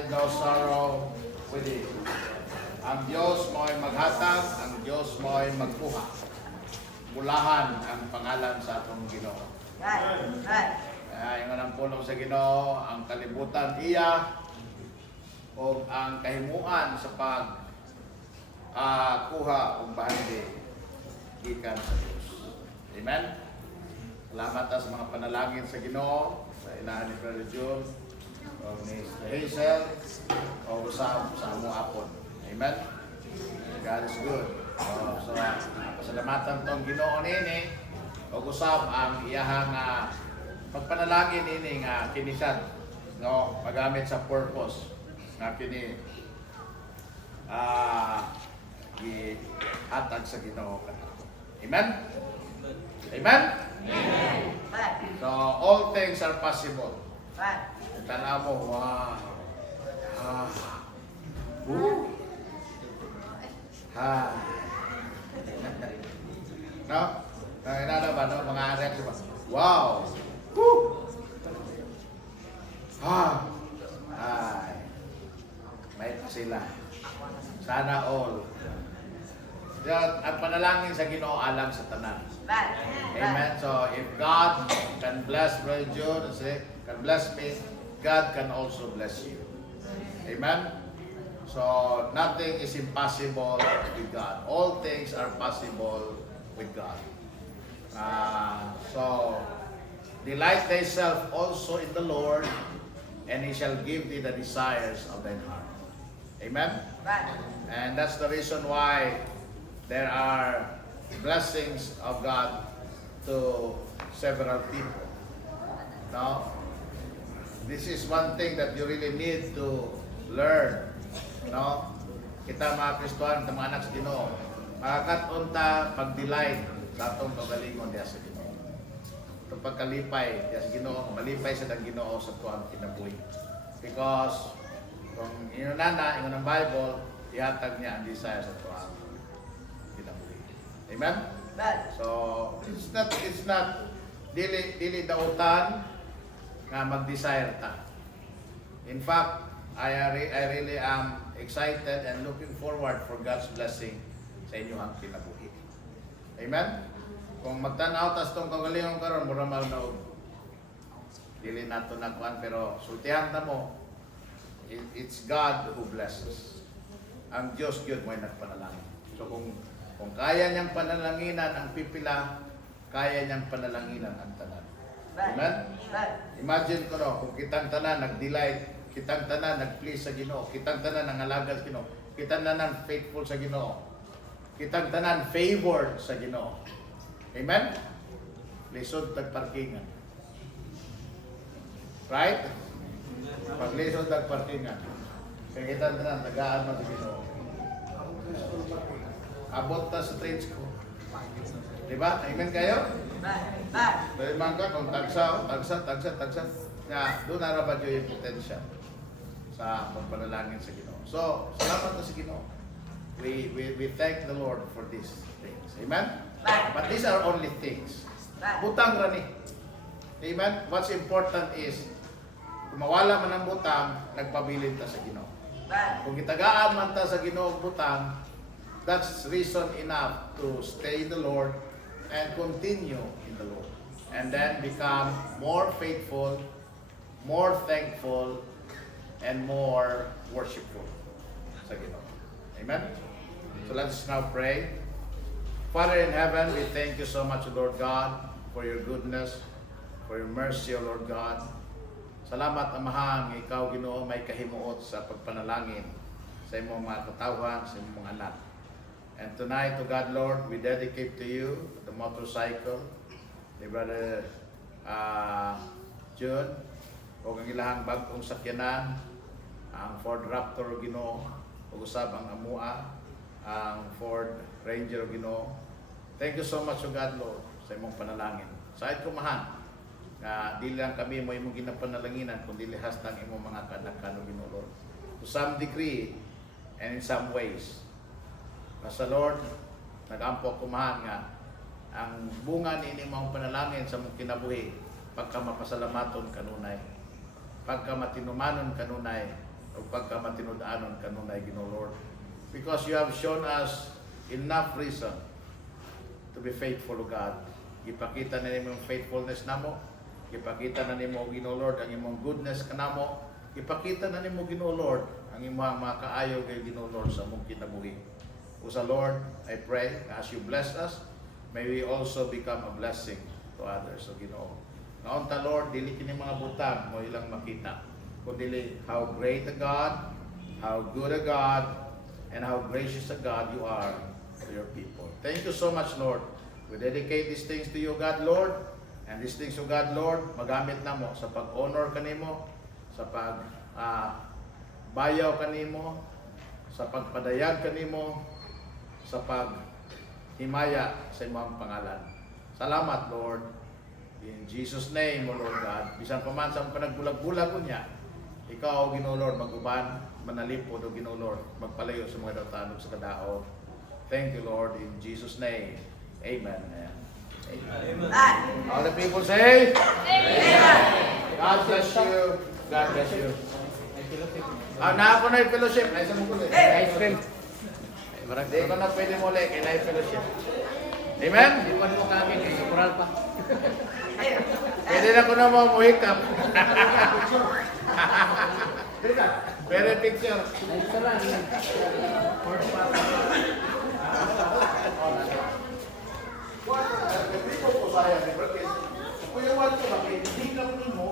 added no sorrow with it. Ang Diyos mo'y maghatag, ang Diyos mo'y magkuha. Mulahan ang pangalan sa atong Ginoo. Kaya yung anang pulong sa Ginoo, ang kalibutan iya o ang kahimuan sa kuha o bahagi gikan sa Diyos. Amen? Salamat sa mga panalangin sa Ginoo, sa inahan ni Brother June, o ni Hazel, o sa among apon. Amen? God is good. So, pasalamatan tong Ginoo nini, o usab ang iyahang pagpanalangin nini nga kinisan, no, magamit sa purpose nga kini gihatag sa Ginoo kanato. Amen? Amen? Amen. So, all things are possible. Tanaw mo, wow. No? Nanginada ba, no? Mga reaction ba? Wow! Woo! Ay. May pa sila. Sana all. Ang panalangin sa Ginoo alam sa tanan. Amen. So if God can bless Brother June, can bless me, God can also bless you. Amen. So nothing is impossible with God. All things are possible with God. So delight thyself also in the Lord, and He shall give thee the desires of thine heart. Amen. And that's the reason why there are blessings of God to several people. Now, this is one thing that you really need to learn. No? Kita mga Kristohan, mga anak sa Ginoo, makakatunta pag-delight sa atong kagalingon diya sa Ginoo. Itong pagkalipay diya sa Ginoo, malipay sa Ginoo sa tuwang kinabuhi. Because kung inunana, ingon ang Bible, ihatag niya ang desire sa tuwang kinabuhi. Amen? So, it's not dili dautan nga mag-desire ta. In fact, I really am excited and looking forward for God's blessing sa inyong kinabuhi. Amen? Kung magtanaw tas tong kagalingon karon mura malnaog. Dili nato nakuan pero sultihan ta mo. It's God who blesses. Ang Diyos gyud mo'y nagpanalangin. So kung kaya niyang panalanginan ang pipila, kaya niyang panalanginan ang tanan. Amen? Imagine ko no, kung kitang tanan nag-delight, kitang tanan nag-please sa Ginoo, kitang tanan nangalagad sa Ginoo, kitang tanan faithful sa Ginoo, kitang tanan favored sa Ginoo. Amen? Lisod tagparkingan. Right? Pag lisod tagparkingan. Kaya kitang tanan tagaan mo sa Ginoo. Abot ta sa trades ko. Diba? Amen kayo? Dahil man ka, kung tagsa. Na, doon narabad yung potential sa pagpanalangin sa Ginoo. So, salamat na sa Ginoo. We thank the Lord for these things. Amen? But these are only things. Butang rani. Amen? What's important is, kung mawala man ang butang, nagpabilin ta sa Ginoo. Kung itagaan man ta sa Ginoo butang, that's reason enough to stay in the Lord and continue in the Lord. And then become more faithful, more thankful, and more worshipful sa Ginoo. Amen? So let us now pray. Father in heaven, we thank you so much, Lord God, for your goodness, for your mercy, O Lord God. Salamat, Amahang, ikaw, Ginoo, may kahimuot sa pagpanalangin sa imong mga katawhan, sa imong mga anak. And tonight, to God, Lord, we dedicate to you the motorcycle, ni Brother June, o ang ilahang bagong sakyanan, ang Ford Raptor, Ginoo, o usab ang Amua, ang Ford Ranger, Ginoo. Thank you so much, O God, Lord, sa imong panalangin. Sa kumahan, nga dili lang kami mo imong ginapanalanginan, kundi hastang imong mga kanak-kanog, Ginoo, Lord. To some degree, and in some ways, sa Lord, nag-ampo kumahan nga ang bunga ni inimong panalangin sa mong kinabuhi, pagka mapasalamaton kanunay, pagka matinumanon kanunay, o pagkamatinud-anon kanunay Ginoo Lord. Because you have shown us enough reason to be faithful to God. Ipakita na nimo yung faithfulness namo. Ipakita na nimo Ginoo Lord ang imong goodness kanamo. Ipakita na nimo Ginoo Lord ang imong mga kaayo kay Ginoo Lord sa mong kinabuhi. Usa Lord, I pray as you bless us, may we also become a blessing to others. So Ginoo. Naunta Lord, dili kini mga butang mo ilang makita. Kundi how great a God, how good a God, and how gracious a God you are to your people. Thank you so much, Lord. We dedicate these things to you, God, Lord. And these things to God, Lord, magamit na mo sa pag-honor kanimo, sa bayaw kanimo, sa pagpadayag kanimo, sa paghimaya sa imong pangalan. Salamat, Lord. In Jesus' name, O Lord God. Bisan pa man sa panagbulag-bulag niya, ikaw, Ginoo Lord, mag-uban, manalipod, O Ginoo Lord, magpalayo sa mga datanog sa kadao. Thank you, Lord. In Jesus' name, amen. Amen. All the people say, amen. God bless you. God bless you. Na ako na yung fellowship. Ay, sa mo ko ulit. Ice cream. Hindi ko na pwede mo ulit. Kaya fellowship. Amen? Hindi ko mo kami. Kasi moral pa. Pwede na ko na mo muhikap. Pwede picture. Ito lang. Hindi ka mo.